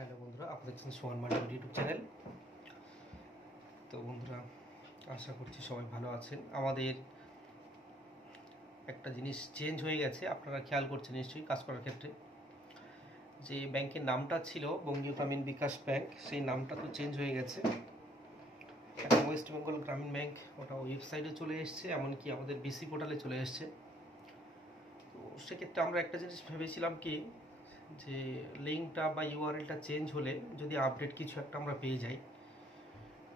Hello বন্ধুরা, আপনাদের দেখছেন সোহান মার্টিন ইউটিউব চ্যানেল। তো বন্ধুরা, আশা করছি সবাই ভালো আছেন। আমাদের একটা জিনিস চেঞ্জ হয়ে গেছে, আপনারা খেয়াল করছেন নিশ্চয়ই কাজ করার ক্ষেত্রে। যে ব্যাংকের নামটা ছিল বঙ্গীয় গ্রামীণ বিকাশ ব্যাংক, সেই নামটা তো চেঞ্জ হয়ে গেছে। এখন ওয়েস্ট বেঙ্গল গ্রামীণ ব্যাংক ওটা ওয়েবসাইটে চলে এসছে, এমনকি আমাদের বিসি পোর্টালে চলে এসছে। তো সেক্ষেত্রে আমরা একটা জিনিস ভেবেছিলাম কি, যে লিঙ্কটা বা ইউআরএলটা চেঞ্জ হলে যদি আপডেট কিছু একটা আমরা পেয়ে যাই।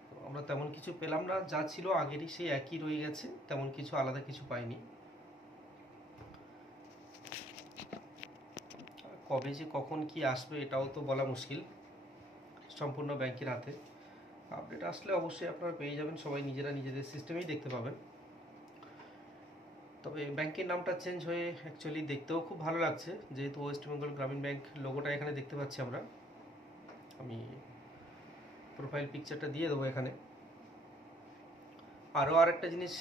তো আমরা তেমন কিছু পেলাম না, যা ছিল আগেরই সেই একই রয়ে গেছে, তেমন কিছু আলাদা কিছু পাইনি। কবে যে কখন কি আসবে এটাও তো বলা মুশকিল, সম্পূর্ণ ব্যাংকের হাতে। আপডেট আসলে অবশ্যই আপনারা পেয়ে যাবেন, সবাই নিজেরা নিজেদের সিস্টেমেই দেখতে পাবেন। তবে ব্যাংকের নামটা চেঞ্জ হয়ে অ্যাকচুয়ালি দেখতেও খুব ভালো লাগছে, যেহেতু ওয়েস্ট বেঙ্গল গ্রামীণ ব্যাংক লোগোটা এখানে দেখতে পাচ্ছি আমরা। আমি প্রোফাইল পিকচারটা দিয়ে দেবো এখানে। আরও আরেকটা জিনিস,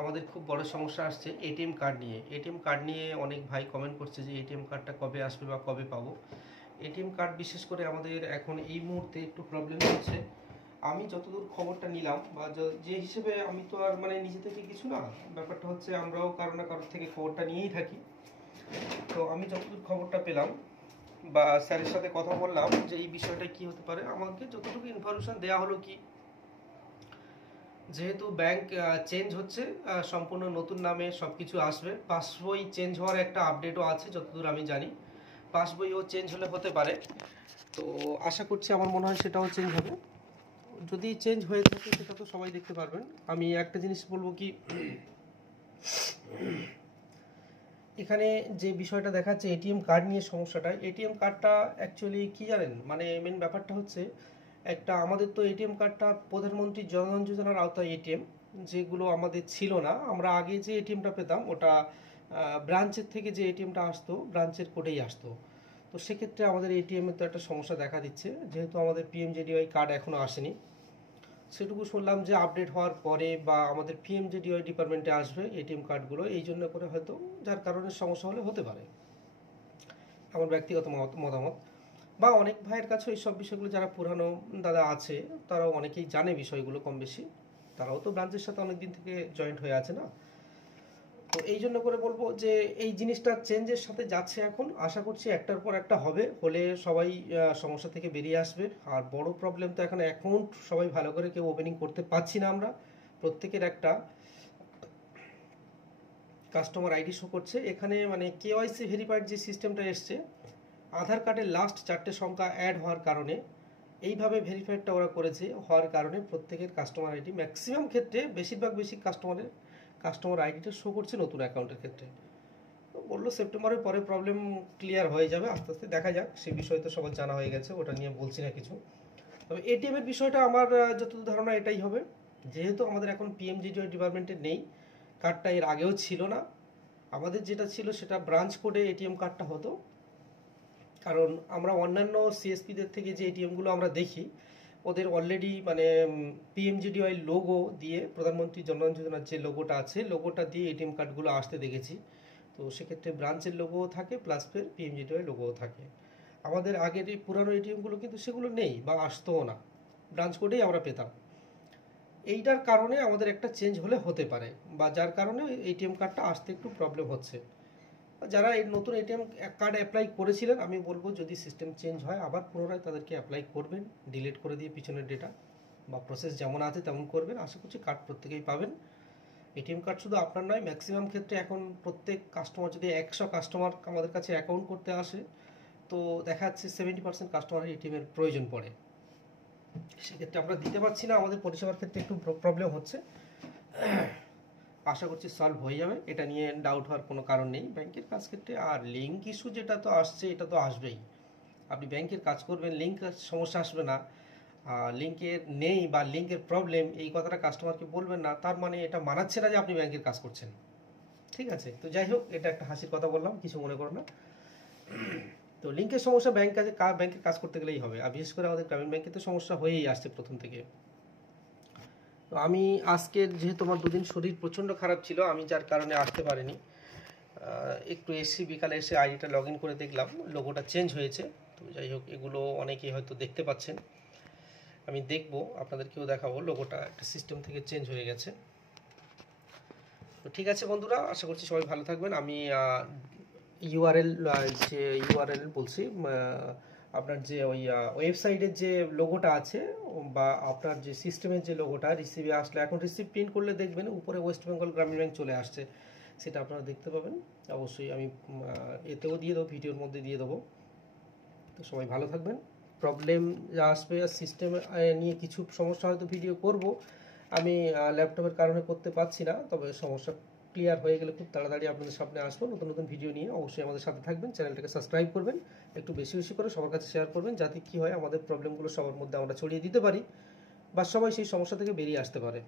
আমাদের খুব বড় সমস্যা আসছে এটিএম কার্ড নিয়ে। এটিএম কার্ড নিয়ে অনেক ভাই কমেন্ট করছে যে এটিএম কার্ডটা কবে আসবে বা কবে পাবো। এটিএম কার্ড বিশেষ করে আমাদের এখন এই মুহূর্তে একটু প্রবলেম হচ্ছে। আমি যতদূর খবরটা নিলাম বা যে হিসেবে, আমি তো আর মানে নিজে থেকে কিছু না, ব্যাপারটা হচ্ছে আমরাও কারো না কারোর থেকে খবরটা নিয়েই থাকি। তো আমি যতদূর খবরটা পেলাম বা স্যারের সাথে কথা বললাম যে এই বিষয়টা কি হতে পারে, আমাকে যতটুকু ইনফরমেশন দেওয়া হলো কি, যেহেতু ব্যাংক চেঞ্জ হচ্ছে, সম্পূর্ণ নতুন নামে সব কিছু আসবে। পাসবই চেঞ্জ হওয়ার একটা আপডেটও আছে যতদূর আমি জানি, পাসবইও চেঞ্জ হলে হতে পারে। তো আশা করছি, আমার মনে হয় সেটাও চেঞ্জ হবে। যদি চেঞ্জ হয়ে থাকে সেটা তো সবাই দেখতে পারবেন। আমি একটা জিনিস বলবো কি, এখানে যে বিষয়টা দেখাচ্ছে এটিএম কার্ড নিয়ে সমস্যাটা, এটিএম কার্ডটা অ্যাকচুয়ালি কি জানেন, মানে মেন ব্যাপারটা হচ্ছে একটা, আমাদের তো এটিএম কার্ডটা প্রধানমন্ত্রী জনধন যোজনার আওতায় এটিএম, যেগুলো আমাদের ছিল না। আমরা আগে যে এটিএমটা পেতাম ওটা ব্রাঞ্চের থেকে, যে এটিএমটা আসতো ব্রাঞ্চের কোডেই আসতো। তো সেক্ষেত্রে আমাদের এটিএমের তো একটা সমস্যা দেখা দিচ্ছে, যেহেতু আমাদের পিএমজেডিওয়াই কার্ড এখনও আসেনি। সেটুকু শুনলাম যে আপডেট হওয়ার পরে বা আমাদের পিএমজেডিওয়াই ডিপার্টমেন্টে আসবে এটিএম কার্ডগুলো, এই জন্য করে হয়তো, যার কারণে সমস্যা হলে হতে পারে, আমার ব্যক্তিগত মতামত। বা অনেক ভাইয়ের কাছে এই সব বিষয়গুলো, যারা পুরানো দাদা আছে তারাও অনেকেই জানে বিষয়গুলো কম বেশি, তারাও তো ব্রাঞ্চের সাথে অনেক দিন থেকে জয়েন্ট হয়ে আছে না। তো এই জন্য করে বলবো যে এই জিনিসটা চেঞ্জের সাথে যাচ্ছে এখন, আশা করছি একটার পর একটা হবে, হলে সবাই সমস্যা থেকে বেরিয়ে আসবে। আর বড় প্রবলেম তো এখন অ্যাকাউন্ট সবাই ভালো করে কেউ ওপেনিং করতে পারছি না আমরা। প্রত্যেকের একটা কাস্টমার আইডি শো করছে এখানে, মানে কেওয়াইসি ভেরিফাইড যে সিস্টেমটা এসছে, আধার কার্ডের লাস্ট 4টে সংখ্যা অ্যাড হওয়ার কারণে, এইভাবে ভেরিফাইডটা ওরা করেছে, হওয়ার কারণে প্রত্যেকের কাস্টমার আইডি, ম্যাক্সিমাম ক্ষেত্রে বেশি কাস্টমার আইডিটা শো করছে নতুন অ্যাকাউন্টের ক্ষেত্রে। তো বললো সেপ্টেম্বরের পরে প্রবলেম ক্লিয়ার হয়ে যাবে, আস্তে আস্তে দেখা যাক। সেই বিষয় তো সবার জানা হয়ে গেছে, ওটা নিয়ে বলছি না কিছু। তবে এটিএমের বিষয়টা আমার যতদূর ধারণা এটাই হবে, যেহেতু আমাদের এখন পিএমজেডিওয়াই ডিপার্টমেন্টে নেই কার্ডটা, এর আগেও ছিল না। আমাদের যেটা ছিল সেটা ব্রাঞ্চ কোডে এটিএম কার্ডটা হতো, কারণ আমরা অন্যান্য সিএসপিদের থেকে যে এটিএমগুলো আমরা দেখি, ওদের অলরেডি মানে পিএমজেডিওয়াই লোগো দিয়ে, প্রধানমন্ত্রী জনধন যোজনার যে লোগোটা আছে, লোগোটা দিয়ে এটিএম কার্ডগুলো আসতে দেখেছি। তো সেক্ষেত্রে ব্রাঞ্চের লোগোও থাকে, প্লাস ফের পিএমজেডিওয়াই লোগোও থাকে। আমাদের আগের এই পুরানো এটিএমগুলো কিন্তু সেগুলো নেই বা আসতোও না, ব্রাঞ্চ কোডেই আমরা পেতাম। এইটার কারণে আমাদের একটা চেঞ্জ হলে হতে পারে, বা যার কারণে এটিএম কার্ডটা আসতে একটু প্রবলেম হচ্ছে। যারা এই নতুন এটিএম কার্ড অ্যাপ্লাই করেছিলেন, আমি বলবো যদি সিস্টেম চেঞ্জ হয় আবার পুনরায় তাদেরকে অ্যাপ্লাই করবেন, ডিলিট করে দিয়ে পিছনের ডেটা বা প্রসেস যেমন আছে তেমন করবেন। আশা করছি কার্ড প্রত্যেকেই পাবেন। এটিএম কার্ড শুধু আপনার নয়, ম্যাক্সিমাম ক্ষেত্রে এখন প্রত্যেক কাস্টমার, যদি 100 কাস্টমার আমাদের কাছে অ্যাকাউন্ট করতে আসে, তো দেখা যাচ্ছে 70% কাস্টমারের এটিএমের প্রয়োজন পড়ে। সেক্ষেত্রে আমরা দিতে পারছি না, আমাদের পরিষেবার ক্ষেত্রে একটু প্রবলেম হচ্ছে। আশা করছি সলভ হয়ে যাবে, এটা নিয়ে ডাউট হওয়ার কোনো কারণ নেই ব্যাংকের কাজ ক্ষেত্রে। আর লিঙ্ক ইস্যু যেটা তো আসছে, এটা তো আসবেই। আপনি ব্যাংকের কাজ করবেন, লিঙ্ক সমস্যা আসবে না, লিঙ্কের নেই বা লিঙ্কের প্রবলেম, এই কথাটা কাস্টমারকে বলবেন না, তার মানে এটা মানাচ্ছে না যে আপনি ব্যাংকের কাজ করছেন। ঠিক আছে, তো যাই হোক, এটা একটা হাসির কথা বললাম, কিছু মনে করো না। তো লিঙ্কের সমস্যা ব্যাংকের কাজ করতে গেলেই হবে, আর বিশেষ করে আমাদের গ্রামীণ ব্যাংকে তো সমস্যা হয়েই আসছে প্রথম থেকে। তো আমি আজকের, যেহেতু আমার দুদিন শরীর প্রচণ্ড খারাপ ছিল, আমি যার কারণে আসতে পারিনি, একটু এসছি, বিকালে এসে আইডিটা লগ ইন করে দেখলাম লোগোটা চেঞ্জ হয়েছে। তো যাই হোক, এগুলো অনেকেই হয়তো দেখতে পাচ্ছেন, আমি দেখব, আপনাদেরকেও দেখাবো। লোগোটা একটা সিস্টেম থেকে চেঞ্জ হয়ে গেছে। তো ঠিক আছে বন্ধুরা, আশা করছি সবাই ভালো থাকবেন। আমি ইউআরএল বলছি, আপনার যে ওই ওয়েবসাইটের যে লোগোটা আছে বা আপনার যে সিস্টেমের যে লোগোটা রিসিভে আসলে, এখন রিসিভ প্রিন্ট করলে দেখবেন উপরে ওয়েস্ট বেঙ্গল গ্রামীণ ব্যাংক চলে আসছে, সেটা আপনারা দেখতে পাবেন। অবশ্যই আমি এতেও দিয়ে দেবো, ভিডিওর মধ্যে দিয়ে দেবো। তো সবাই ভালো থাকবেন। প্রবলেম যা আসবে সিস্টেম নিয়ে কিছু সমস্যা হয়তো ভিডিও করব, আমি ল্যাপটপের কারণে করতে পারছি না, তবে সমস্যা ক্লিয়ার হয়ে গেলে খুব তাড়াতাড়ি আপনাদের সামনে আসবো নতুন নতুন ভিডিও নিয়ে। অবশ্যই আমাদের সাথে থাকবেন, চ্যানেলটাকে সাবস্ক্রাইব করবেন, একটু বেশি বেশি করে সবার কাছে শেয়ার করবেন, যাতে কি হয় আমাদের প্রবলেমগুলো সবার মধ্যে আমরা ছড়িয়ে দিতে পারি বা সবাই সেই সমস্যা থেকে বেরিয়ে আসতে পারে।